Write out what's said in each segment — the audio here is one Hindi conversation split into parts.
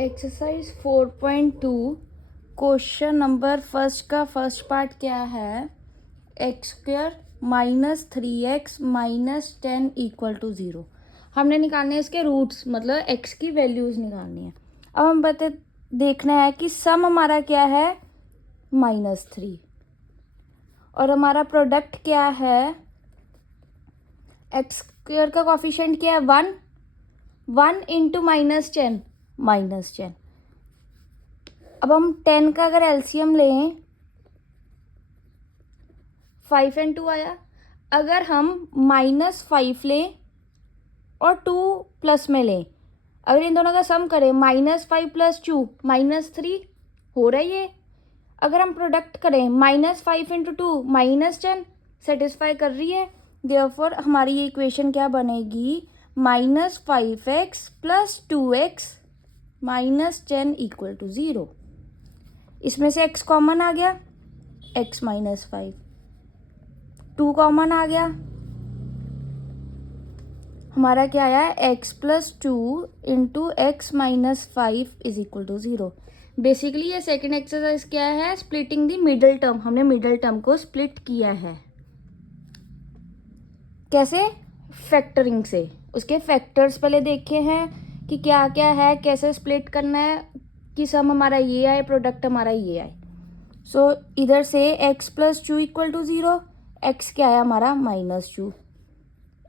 एक्सरसाइज 4.2 क्वेश्चन नंबर फर्स्ट का फर्स्ट पार्ट क्या है? X square minus 3x minus 10 equal to 0। हमने निकालने हैं इसके रूट्स, मतलब x की वैल्यूज़ निकालनी है। अब हम देखना है कि सम हमारा क्या है, -3, और हमारा प्रोडक्ट क्या है, एक्स स्क्वायर का कोफिशिएंट क्या है 1 इंटू -10 -10। अब हम 10 का अगर एलसीएम लें, 5 एंड 2 आया। अगर हम -5 लें और 2 प्लस में लें, अगर इन दोनों का सम करें, -5 + 2 -3 हो रहा है ये। अगर हम प्रोडक्ट करें -5 × 2 -10, सेटिस्फाई कर रही है। देयरफॉर हमारी ये इक्वेशन क्या बनेगी, -5x + 2x -10 इक्वल टू 0। इसमें से x कॉमन आ गया, x -5, 2 कॉमन आ गया, हमारा क्या आया, x + 2 × x -5 = 0। बेसिकली ये सेकेंड एक्सरसाइज क्या है, स्प्लिटिंग द मिडल टर्म। हमने मिडल टर्म को स्प्लिट किया है। कैसे? फैक्टरिंग से। उसके फैक्टर्स पहले देखे हैं कि क्या क्या है, कैसे स्प्लिट करना है कि सम हमारा ये आए, प्रोडक्ट हमारा ये आए। सो इधर से x + 2 = 0, x क्या है हमारा -2,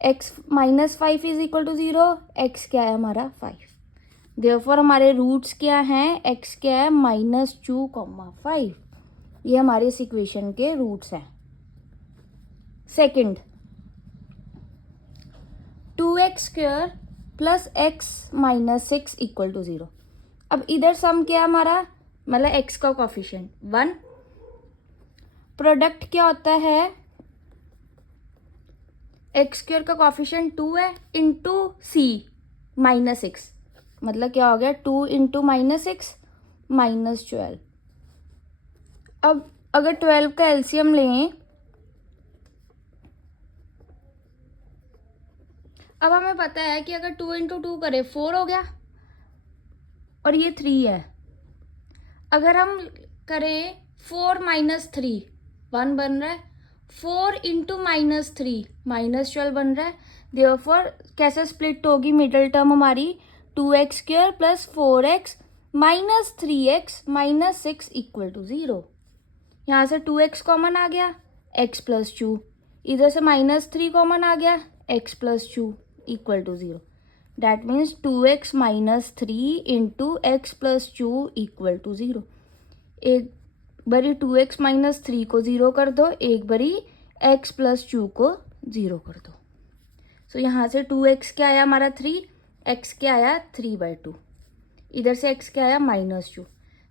x -5 = 0, x क्या है हमारा 5। देयरफॉर हमारे रूट्स क्या हैं, x क्या है -2, 5। ये हमारे इस इक्वेशन के रूट्स हैं। Second, 2x² + x -6 = 0। अब इधर सम क्या है हमारा, मतलब x का कोफिशिएंट 1, प्रोडक्ट क्या होता है, x² का कोफिशिएंट 2 है इंटू c -6, मतलब क्या हो गया 2 × -6 -12। अब अगर 12 का एलसीएम लें, अब हमें पता है कि अगर 2 × 2 करें 4 हो गया, और ये 3 है। अगर हम करें 4 - 3, 1 बन रहा है, 4 × -3 -12 बन रहा है। देयरफॉर कैसे स्प्लिट होगी मिडल टर्म हमारी, 2x² + 4x -3x -6 = 0। यहाँ से 2x कॉमन आ गया, x + 2, इधर से -3 कॉमन आ गया, x + 2 = 0। That means 2x - 3 × x + 2 = 0। एक बारी 2x - 3 को 0 कर दो, एक बारी x + 2 को 0 कर दो। सो यहाँ से 2x क्या आया हमारा 3, x क्या आया 3/2, इधर से x क्या आया -2।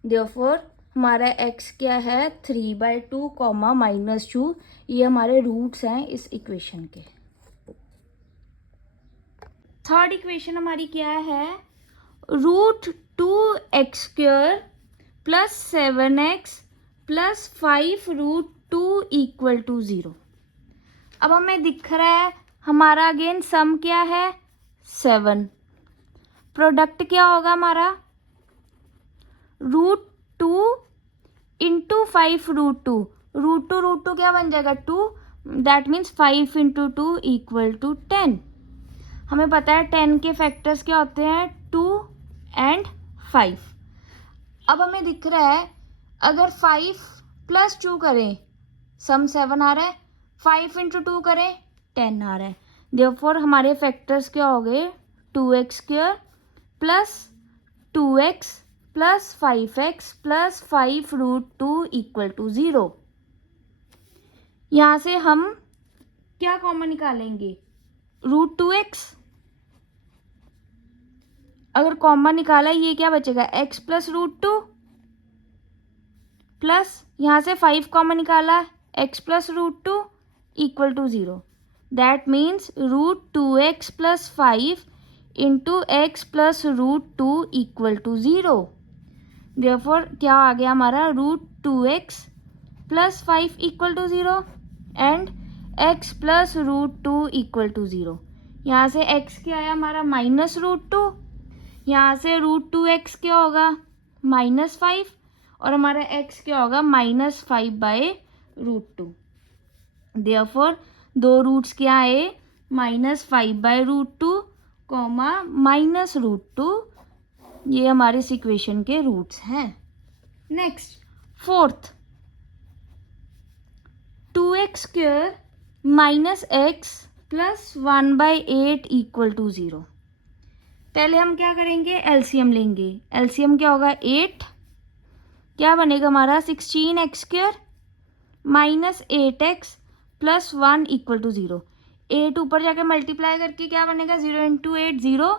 देयरफॉर हमारा x क्या है 3/2, -2। ये हमारे रूट्स हैं इस इक्वेशन के। थर्ड इक्वेशन हमारी क्या है, √2x² + 7x + 5 √2 = 0। अब हमें दिख रहा है हमारा अगेन सम क्या है 7, प्रोडक्ट क्या होगा हमारा √2 × 5 √2, √2 क्या बन जाएगा 2, दैट मीन्स 5 × 2 = 10। हमें पता है 10 के फैक्टर्स क्या होते हैं 2 एंड 5। अब हमें दिख रहा है अगर 5 + 2 करें, सम 7 आ रहा है, 5 × 2 करें 10 आ रहा है। देयरफॉर हमारे फैक्टर्स क्या हो गए, 2x² + 2x + 5x + 5 √2 = 0। यहाँ से हम क्या कॉमन निकालेंगे, √2x। अगर कॉमन निकाला, ये क्या बचेगा x + √2 प्लस यहाँ से 5 कॉमन निकाला, x + √2 = 0। That means √2x + 5 × x + √2 = 0। Therefore क्या आ गया हमारा √2x + 5 = 0 एंड x + √2 = 0। यहाँ से x क्या आया हमारा -√2, यहाँ से √2x क्या होगा -5 और हमारा x क्या होगा -5/√2। देयरफॉर दो रूट्स क्या आए -5/√2 -√2। ये हमारे इस इक्वेशन के रूट्स हैं। Next fourth 2x² -x + 1/8 = 0। पहले हम क्या करेंगे एलसीएम लेंगे। एलसीएम क्या होगा 8, क्या बनेगा हमारा 16x² -8x + 1 = 0। 8 ऊपर जाके मल्टीप्लाई करके क्या बनेगा 0 × 8 0,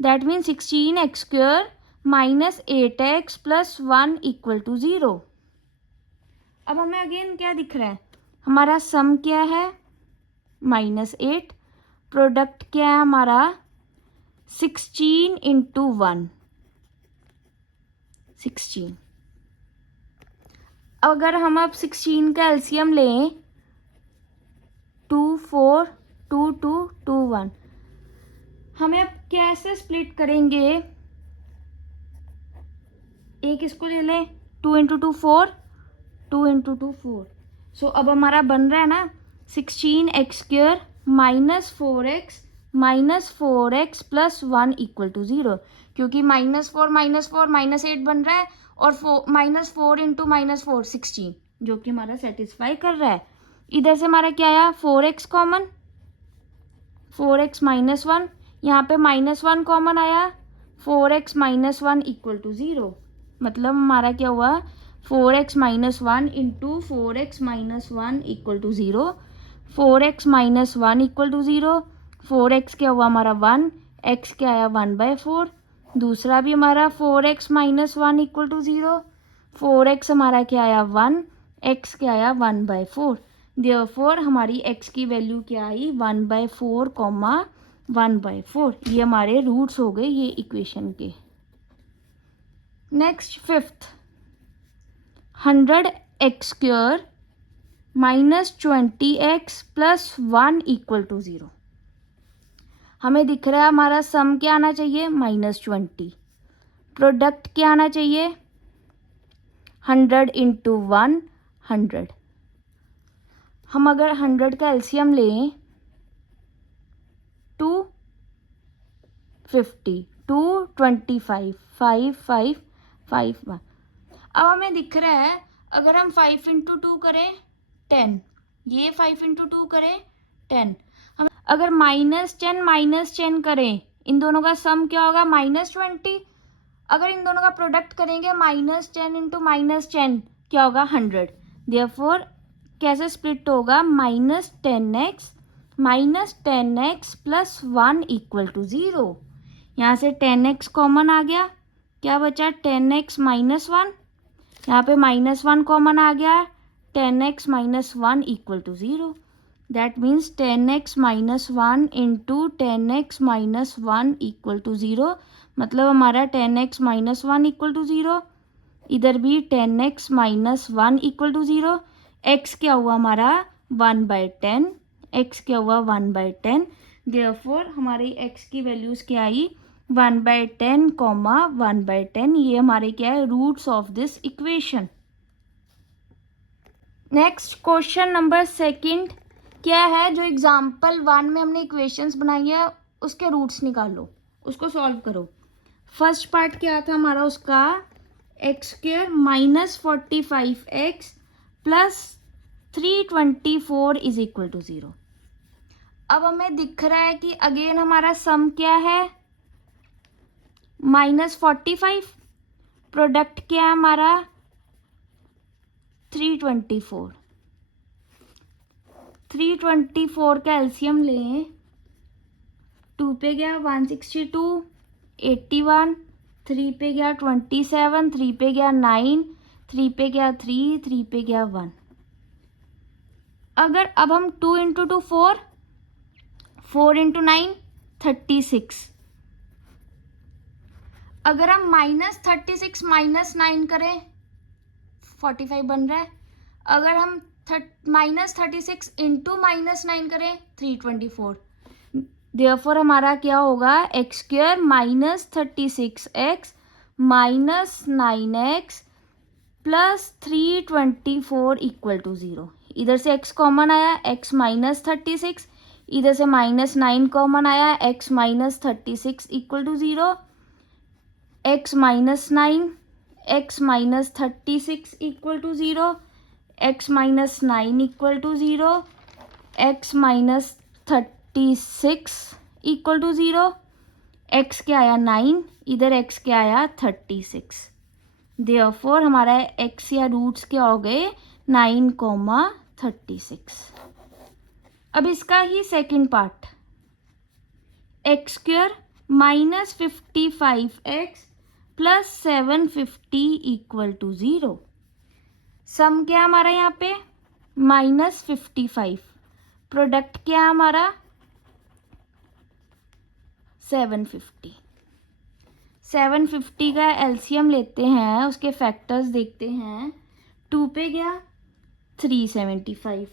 दैट मीन्स 16x² -8x + 1 = 0। अब हमें अगेन क्या दिख रहा है हमारा सम क्या है -8, प्रोडक्ट क्या है हमारा 16 × 1 16। अगर हम अब 16 का एलसीएम लें 2 4 2 2 2 1, हमें अब कैसे स्प्लिट करेंगे, एक इसको ले लें 2 × 2 4 2 × 2 4। सो अब हमारा बन रहा है ना 16x² -4x -4x + 1 = 0, क्योंकि -4 -4 -8 बन रहा है और -4 × -4 16, जो कि हमारा सेटिस्फाई कर रहा है। इधर से हमारा क्या आया 4x कॉमन, 4x -1, यहाँ पे -1 कॉमन आया 4x -1 = 0। मतलब हमारा क्या हुआ 4x -1 × 4x -1 = 0, 4x -1 = 0, 4x क्या हुआ हमारा 1, x क्या आया 1/4। दूसरा भी हमारा 4x -1 = 0, 4x हमारा क्या आया 1, x क्या आया 1/4। देयरफॉर हमारी x की वैल्यू क्या आई 1/4, 1/4। ये हमारे रूट्स हो गए ये इक्वेशन के। Next fifth 100x² -20x + 1 = 0। हमें दिख रहा है हमारा सम क्या आना चाहिए -20, प्रोडक्ट क्या आना चाहिए 100 × 1 100। हम अगर 100 का एलसीएम लें 250 2 25 5 5 5 1। अब हमें दिख रहा है अगर हम 5 × 2 करें 10, ये 5 × 2 करें 10, हम अगर -10 -10 करें इन दोनों का सम क्या होगा -20। अगर इन दोनों का प्रोडक्ट करेंगे -10 × -10 क्या होगा 100। देयरफॉर कैसे स्प्लिट होगा -10x + 1 = 0। यहाँ से 10x कॉमन आ गया, क्या बचा 10x -1, यहाँ पे -1 कॉमन आ गया 10x -1 = 0। That means 10x -1 × 10x -1 = 0। मतलब हमारा 10x -1 = 0, इधर भी 10x -1 = 0। x क्या हुआ हमारा 1/10, x क्या हुआ 1/10। देयरफॉर हमारी x की वैल्यूज़ क्या आई 1/10, 1/10। ये हमारे क्या है roots of this equation. Next question number second क्या है, जो एग्जाम्पल 1 में हमने इक्वेशंस बनाई है उसके रूट्स निकालो, उसको सॉल्व करो। फर्स्ट पार्ट क्या था हमारा उसका x² -45x + 324 = 0। अब हमें दिख रहा है कि अगेन हमारा सम क्या है -45, प्रोडक्ट क्या है हमारा 324। 324 का एलसीएम लें 2 पे गया 162, 81, 3 पे गया 27, 3 पे गया 9, 3 पे गया 3, 3 पे गया 1। अगर अब हम 2 × 2 4, 4 × 9 36। अगर हम -36 -9 करें 45 बन रहा है। अगर हम -36 × -9 करें 324। देयरफॉर हमारा क्या होगा, x square minus 36x minus 9x plus 324 equal to 0। इधर से x कॉमन आया, x माइनस 36, इधर से माइनस 9 कॉमन आया, x minus 36 equal to 0, x minus 9, x minus 36 equal to 0, x minus 9 equal to 0, x minus 36 equal to 0, x क्या आया 9, इधर x क्या आया 36। देयरफॉर हमारा x या रूट्स क्या हो गए 9,36। अब इसका ही second part, x square minus 55x plus 750 equal to 0। Sum क्या हमारा यहाँ पे -55, प्रोडक्ट क्या है हमारा 750। 750 का एलसीएम लेते हैं, उसके फैक्टर्स देखते हैं। 2 पे गया 375,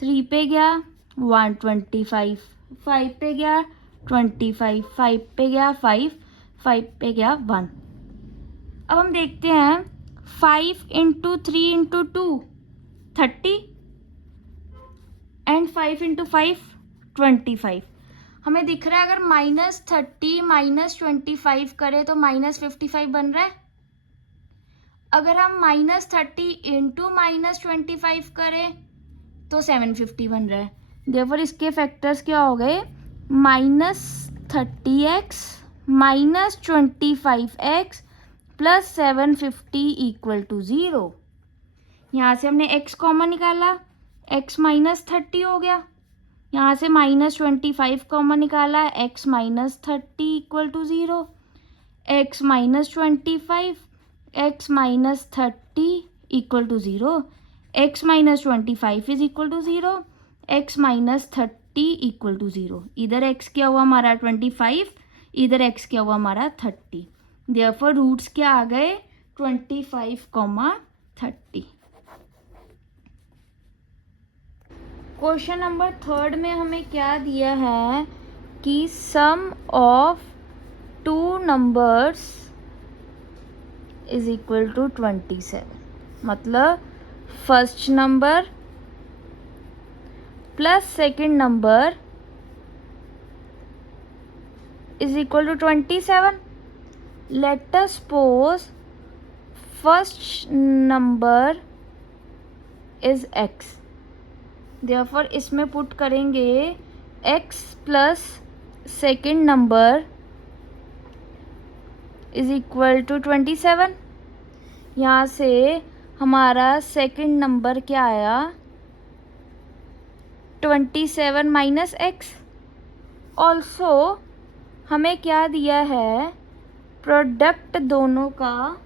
3 पे गया 125, 5 पे गया 25, 5 पे गया 5, 5 पे गया 1। अब हम देखते हैं 5 इंटू 3 इंटू 2 30 एंड 5 इंटू 5 25। हमें दिख रहा है अगर -30 -25 करें तो -55 बन रहा है। अगर हम -30 इंटू -25 करें तो 750 बन रहा है। देयरफॉर इसके फैक्टर्स क्या हो गए, -30x -25x plus 750 equal to 0। यहाँ से हमने x कॉमन निकाला, x -30 हो गया। यहाँ से -25 कॉमन निकाला, x -30 equal to 0, x -25 x -30 equal to 0, x -25 is equal to 0, x -30 equal to 0। इधर x क्या हुआ हमारा 25, इधर x क्या हुआ हमारा 30। देयरफॉर रूट्स क्या आ गए 25, 30। क्वेश्चन नंबर 3 में हमें क्या दिया है कि sum of 2 numbers is equal to 27। मतलब first number plus second number is equal to 27। Let us suppose first number is x। Therefore इसमें पुट करेंगे x plus second number is equal to 27। यहाँ से हमारा सेकेंड नंबर क्या आया 27 माइनस x। ऑल्सो हमें क्या दिया है, प्रोडक्ट दोनों का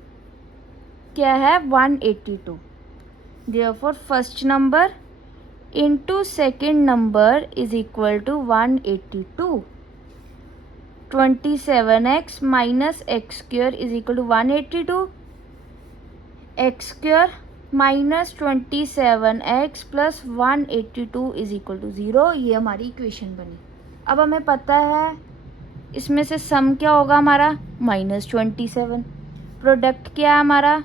क्या है 182। Therefore first number into second number is equal to 182। 27x minus x square is equal to 182, x square minus 27x plus 182 is equal to 0। ये हमारी इक्वेशन बनी। अब हमें पता है इसमें से सम क्या होगा हमारा -27, प्रोडक्ट क्या है हमारा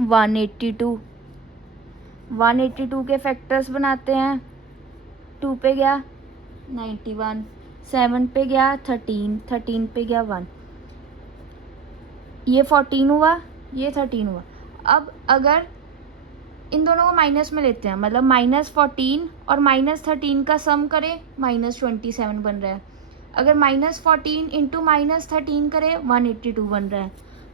182। 182 के फैक्टर्स बनाते हैं। 2 पे गया 91, 7 पे गया 13, 13 पे गया 1, ये 14 हुआ, ये 13 हुआ। अब अगर इन दोनों को माइनस में लेते हैं, मतलब -14 और -13 का सम करें -27 बन रहा है। अगर -14 इंटू -13 करें 182 बन रहा है।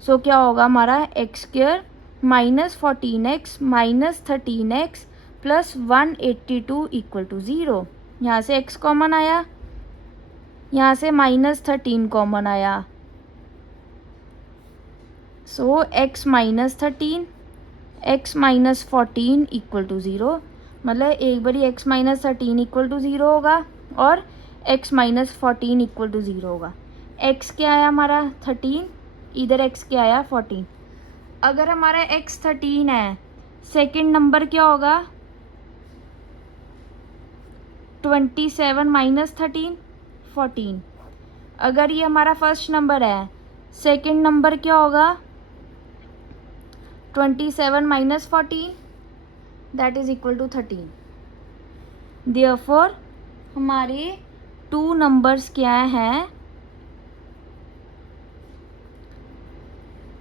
सो क्या होगा हमारा x square -14x -13x plus 182 equal to 0। यहाँ से x कॉमन आया, यहाँ से -13 कॉमन आया। सो x -13 x -14 इक्वल टू 0। मतलब एक बारी x -13 इक्वल टू 0 होगा और x -14 इक्वल टू 0 होगा। x क्या आया हमारा 13, इधर x क्या आया 14। अगर हमारा x 13 है, सेकंड नंबर क्या होगा 27 माइनस 13 14। अगर ये हमारा फर्स्ट नंबर है, सेकंड नंबर क्या होगा? 27 minus 14 that is equal to 13। Therefore हमारे टू नंबर्स क्या हैं?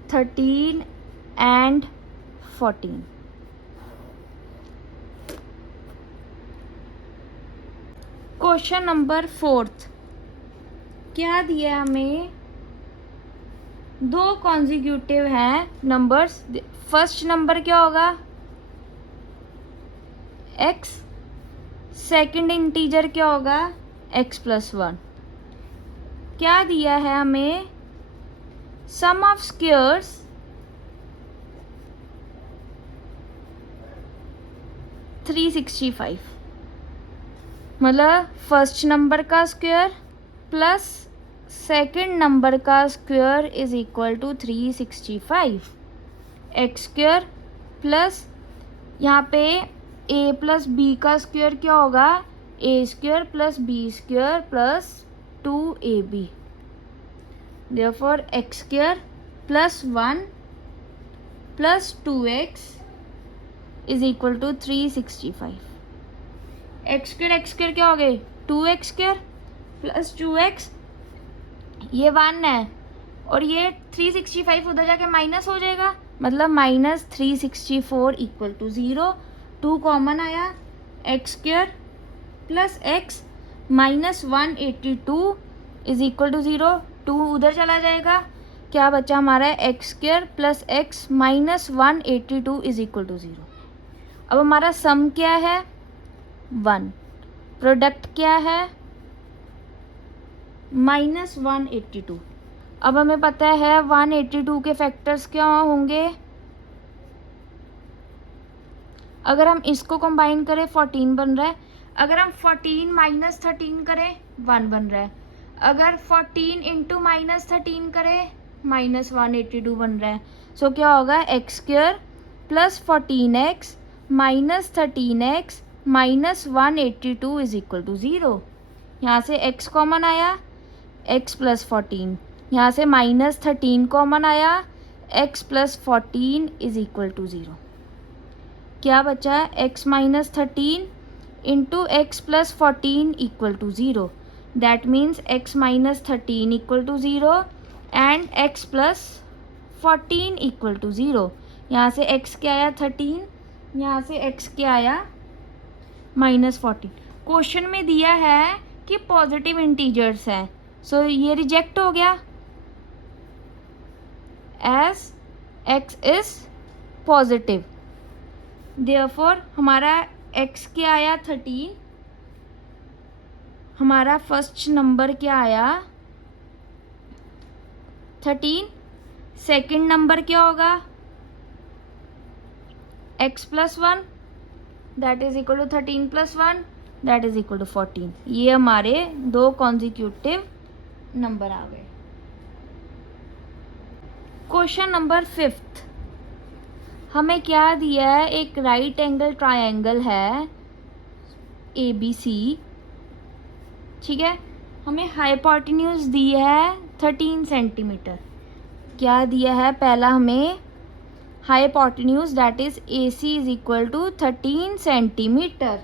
13 एंड 14। क्वेश्चन नंबर 4 क्या दिया हमें? दो कॉन्जिक्यूटिव हैं नंबर्स। फर्स्ट नंबर क्या होगा? x। सेकंड इंटीजर क्या होगा? x plus 1। क्या दिया है हमें? सम ऑफ स्क्वायर्स 365, मतलब फर्स्ट नंबर का स्क्वायर प्लस सेकंड नंबर का square is equal to 365। X square plus यहाँ पे a प्लस बी का स्क्वायर क्या होगा? A square plus B square plus 2ab। Therefore x square plus 1 plus 2x is equal to 365। X square क्या हो गए? 2x स्क्वायर प्लस 2x, ये 1 है और ये 365 उधर जाके माइनस हो जाएगा, मतलब माइनस 364 इक्वल टू 0। 2 कॉमन आया, x square plus x minus 182 is equal to 0। 2 उधर चला जाएगा, क्या बचा हमारा? X square plus x minus 182 is equal to 0। अब हमारा सम क्या है? 1। प्रोडक्ट क्या है? माइनस 182। अब हमें पता है 182 के फैक्टर्स क्या होंगे? अगर हम इसको कंबाइन करें 14 बन रहा है। अगर हम 14 माइनस 13 करें 1 बन रहा है। अगर 14 इंटू माइनस 13 करें माइनस 182 बन रहा है। सो क्या होगा? X square plus 14x minus 13x minus 182 is equal to 0। यहाँ से x कॉमन आया, x प्लस 14, यहाँ से माइनस 13 कॉमन आया, x plus 14 is equal to 0। क्या बचा? x minus 13 into x plus 14 equal to 0। That means x minus 13 equal to 0 and x plus 14 equal to 0। यहाँ से x क्या आया? 13, यहाँ से x क्या आया? माइनस 14। क्वेश्चन में दिया है कि पॉजिटिव इंटीजर्स हैं, सो ये रिजेक्ट हो गया as x is positive. Therefore हमारा x क्या आया? 13। हमारा फर्स्ट नंबर क्या आया? 13। सेकंड नंबर क्या होगा? x plus 1 that is equal to 13 plus 1 that is equal to 14। ये हमारे दो कॉन्जिक्यूटिव नंबर आ गए। क्वेश्चन नंबर 5 हमें क्या दिया है? एक राइट एंगल ट्रायंगल है ABC, ठीक है। हमें हाइपोटेन्यूज दी है 13 सेंटीमीटर। क्या दिया है? पहला हमें hypotenuse that is AC is equal to 13 centimetre,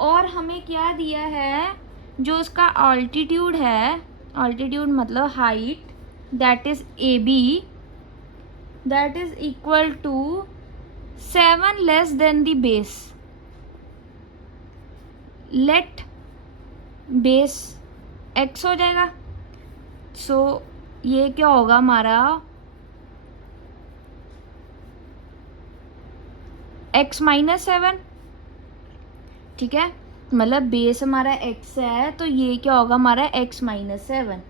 और हमें क्या दिया है? जो उसका ऑल्टीट्यूड है, ऑल्टीट्यूड मतलब height, that is AB that is equal to 7 less than the base. Let base x हो जाएगा। सो ये क्या होगा हमारा? x माइनस 7, ठीक है, मतलब बेस हमारा x है तो ये क्या होगा हमारा? x minus 7।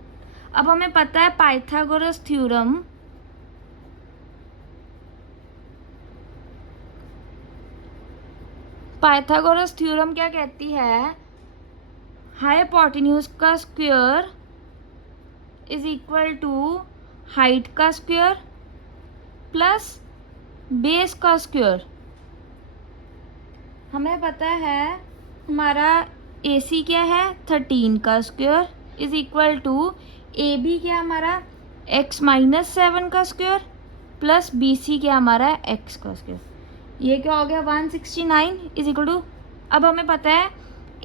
अब हमें पता है पाइथागोरस थ्योरम, पाइथागोरस थ्योरम क्या कहती है? हाइपोटेन्यूज का square is equal to height का स्क्वायर प्लस बेस का स्क्वायर। हमें पता है हमारा AC क्या है 13 का square is equal to AB क्या हमारा x माइनस 7 का स्क्वायर प्लस BC क्या हमारा x का स्क्वायर। ये क्या हो गया 169 इज इक्वल टू, अब हमें पता है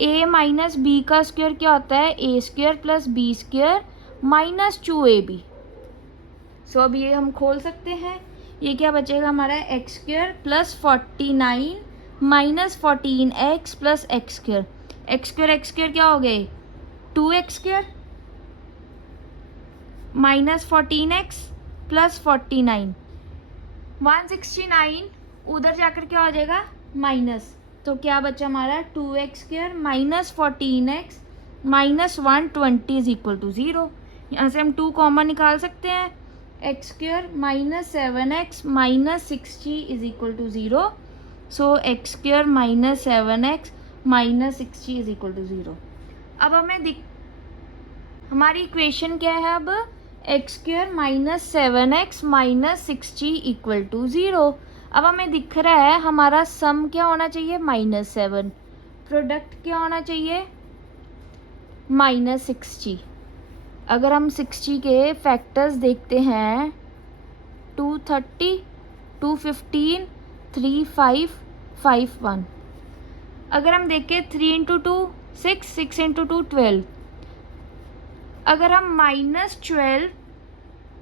a माइनस बी का स्क्वायर क्या होता है a square plus B square minus 2ab। So अब ये हम खोल सकते हैं, ये क्या बचेगा हमारा x square plus 49 minus 14x plus x square क्या हो गए 2x square minus 14x plus 49 169 उधर जाकर क्या हो जाएगा माइनस, तो क्या बचा हमारा 2x square minus 14x minus 120 is equal to 0। यहाँ से हम 2 कॉमन निकाल सकते हैं, x square minus 7x minus 60 is equal to 0। So x square minus 7x minus 60 is equal to 0। अब हमें हमारी इक्वेशन क्या है अब x square minus 7x minus 60 equal to 0। अब हमें दिख रहा है हमारा सम क्या होना चाहिए -7, प्रोडक्ट क्या होना चाहिए -60। अगर हम 60 के फैक्टर्स देखते हैं 230, 215, 35, 51। अगर हम देखें 3 इंटू 2 6, 6 इंटू 2 12। अगर हम -12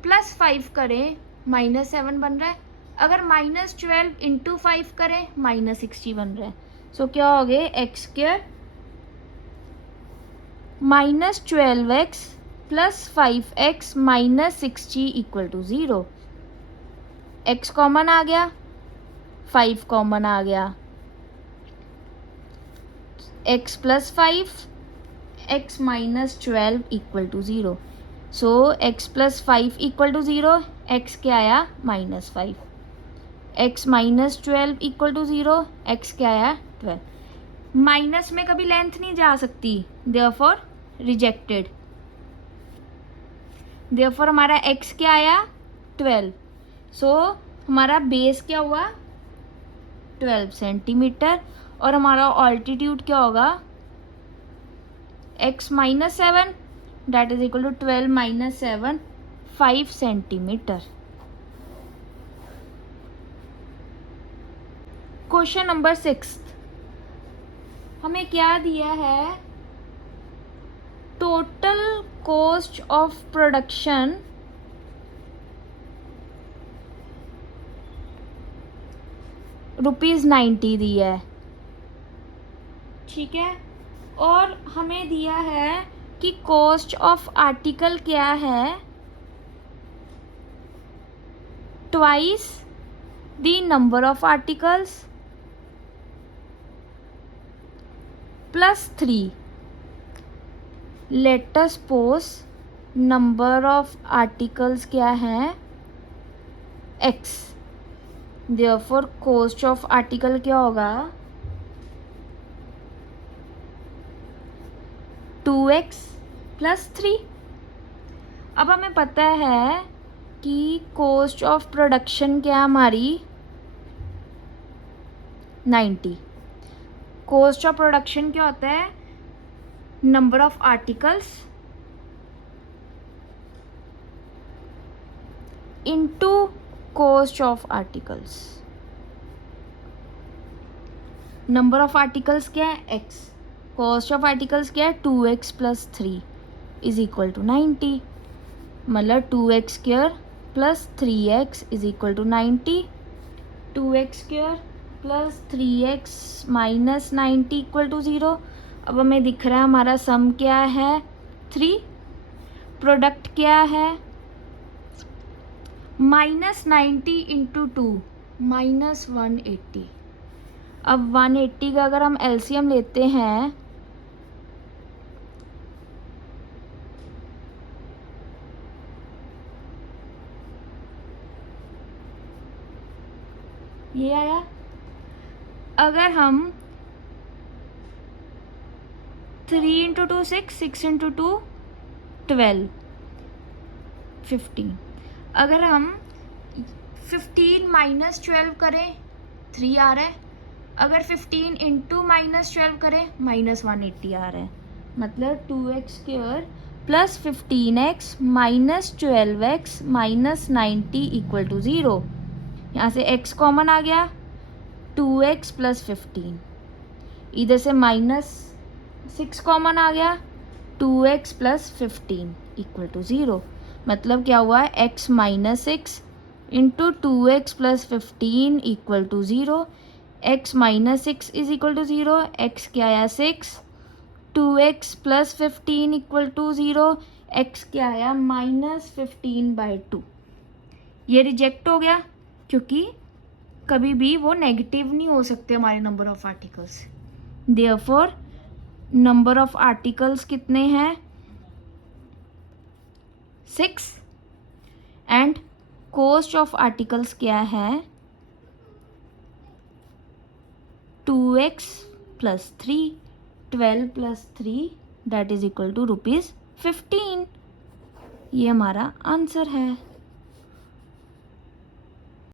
प्लस 5 करें -7 बन रहा है, अगर -12 इंटू 5 करें -60 बन रहा है। सो क्या हो गए x square minus 12x plus 5x minus 60 equal to 0। x common आ गया, 5 कॉमन आ गया, x plus 5 x minus 12 equal to 0। So x plus 5 equal to 0, x क्या आया -5, x minus 12 equal to 0, x क्या आया 12। माइनस में कभी लेंथ नहीं जा सकती, देयरफॉर रिजेक्टेड। देयरफॉर हमारा x क्या आया 12। सो हमारा बेस क्या हुआ 12 सेंटीमीटर और हमारा ऑल्टीट्यूड क्या होगा x minus 7 that is equal to 12 minus 7 5 centimetre. Question number 6 हमें क्या दिया है, टोटल कॉस्ट ऑफ प्रोडक्शन ₹90 दिया है, ठीक है, और हमें दिया है कि कॉस्ट ऑफ आर्टिकल क्या है twice the number of articles plus 3। Late us suppose number of articles क्या है x, therefore cost of article क्या होगा 2x प्लस 3। अब हमें पता है कि कॉस्ट ऑफ प्रोडक्शन क्या हमारी 90। कॉस्ट ऑफ प्रोडक्शन क्या होता है number of articles into cost of articles. Number of articles क्या है x, कॉस्ट ऑफ आर्टिकल्स क्या है 2x plus 3 is equal to 90। मतलब 2x square plus 3x is equal to 90, 2x square plus 3x minus 90 equal to 0। अब हमें दिख रहा है हमारा सम क्या है 3, प्रोडक्ट क्या है -90 इंटू 2 -180। अब 180 का अगर हम एलसीएम लेते हैं ये आया, अगर हम 3 इंटू 2 6, 6 इंटू 2 12 15। अगर हम 15 माइनस 12 करें 3 आ रहा है, अगर 15 इंटू -12 करें -180 आ रहा है, मतलब 2x² plus 15x minus 12x minus 90 equal to 0। यहाँ से x कॉमन आ गया, 2x प्लस 15, इधर से -6 कॉमन आ गया, 2x प्लस 15 इक्वल टू 0। मतलब क्या हुआ है, x minus 6 into 2x plus 15 equal to 0। x minus 6 is equal to 0, x क्या आया 6, 2x plus 15 equal to 0, x क्या आया -15/2। ये रिजेक्ट हो गया क्योंकि कभी भी वो नेगेटिव नहीं हो सकते हमारे number of articles. Therefore number of articles कितने हैं, 6, एंड कॉस्ट ऑफ आर्टिकल्स क्या है, 2x plus 3, 12 plus 3 that is equal to ₹15। ये हमारा आंसर है।